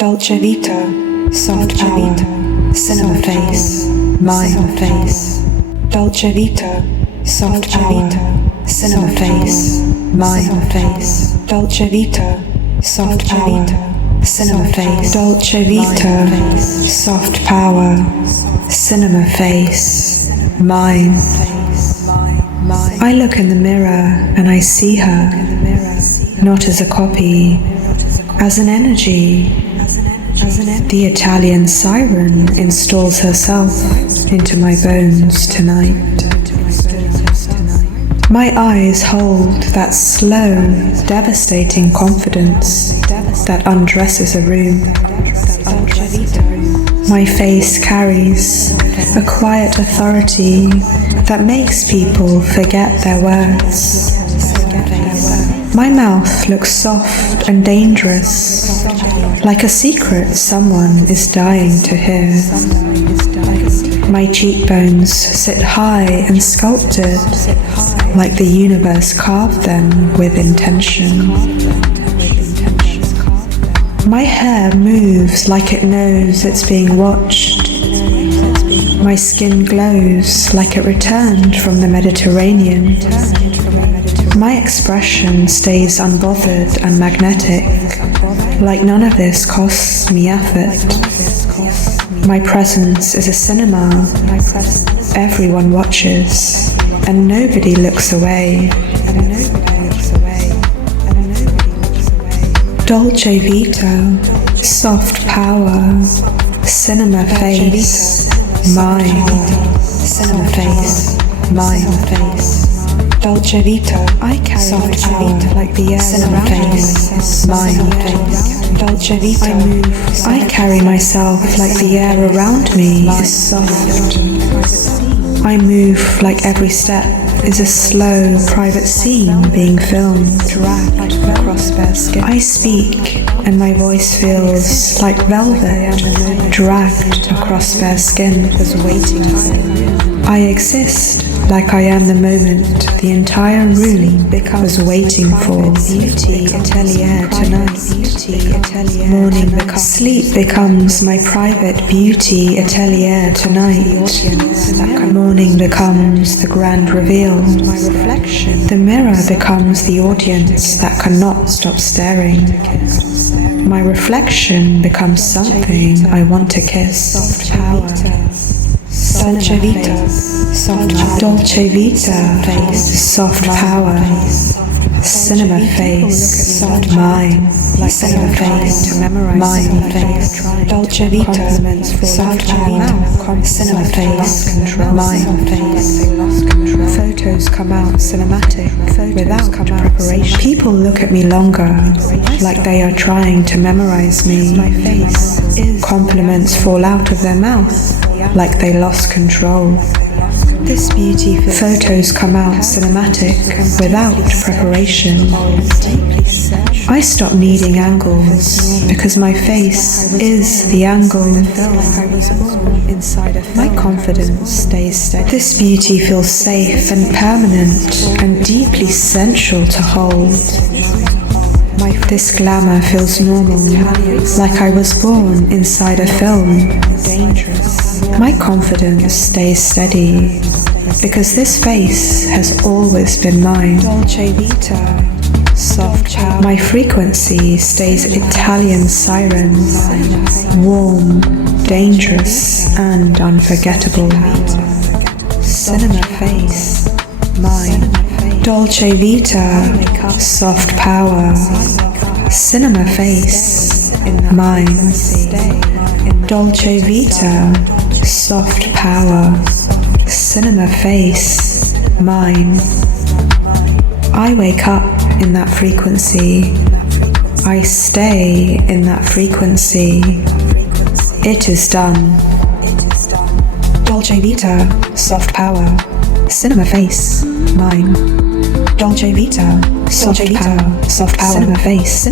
Dolce Vita, soft power, cinema face, mind face. Dolce Vita, soft power, cinema face, mind face. Dolce Vita, soft power, cinema face. Dolce Vita, soft power, cinema face, mind. I look in the mirror and I see her, not as a copy, as an energy. The Italian siren installs herself into my bones tonight. My eyes hold that slow, devastating confidence that undresses a room. My face carries a quiet authority that makes people forget their words. My mouth looks soft and dangerous, like a secret someone is dying to hear. My cheekbones sit high and sculpted, like the universe carved them with intention. My hair moves like it knows it's being watched. My skin glows like it returned from the Mediterranean. My expression stays unbothered and magnetic, like none of this costs me effort. My presence is a cinema. Everyone watches, and nobody looks away. Dolce Vita, soft power, cinema face, mind. Cinema face, mind. Dolce Vita, I carry soft power like the air around me, mind. Dolce Vita, I move. I carry myself like the air around me is soft. I move like every step is a slow, private scene being filmed, dragged across bare skin. I speak, and my voice feels like velvet, dragged across bare skin. I exist like I am the moment the entire room was waiting for. Beauty atelier tonight. Morning becomes sleep becomes my private beauty atelier tonight. Morning becomes the grand reveal. My reflection. The mirror becomes the audience that cannot stop staring. My reflection becomes something I want to kiss. Soft power. Dolce Vita, soft power. Dolce Vita, soft power. Cinema face, soft mind. Cinema face, mind face. Dolce Vita, soft power. Cinema face, mind face. Photos come out cinematic without preparation. People look at me longer, like they are trying to memorize me. My face. Compliments fall out of their mouth, like they lost control. This beauty photos come out cinematic without preparation. I stop needing angles because my face is the angle. My confidence stays steady. This beauty feels safe and permanent and deeply sensual to hold. This glamour feels normal, like I was born inside a film. My confidence stays steady, because this face has always been mine. Dolce Vita, soft power. My frequency stays Italian siren, warm, dangerous, and unforgettable. Cinema face, mine. Dolce Vita, soft power. Cinema face, mine. Dolce Vita, soft power. Cinema face, mine. I wake up in that frequency. I stay in that frequency. It is done. Dolce Vita, soft power. Cinema face, mine. Dolce Vita, soft power, cinema face,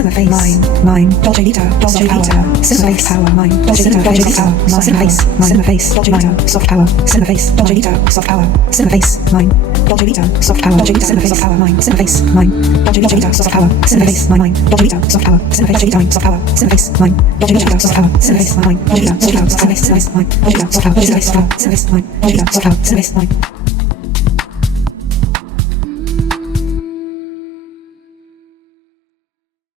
mind, Dolce Vita, soft power, mind, Dolce Vita, cinema face, Dolce Vita, soft power, cinema face, Dolce Vita, soft power, cinema face, mind, Dolce Vita, soft power, Dolce Vita, cinema face, mind, cinema face, mind, Dolce Vita, soft power, cinema face, mind, Dolce Vita, soft power, cinema face, soft power, cinema face, mind, Dolce Vita, soft power, cinema face, mind, Dolce Vita, soft power, cinema face, mind, Dolce Vita, soft power, cinema face, mind, Dolce Vita, soft power, cinema face, mind,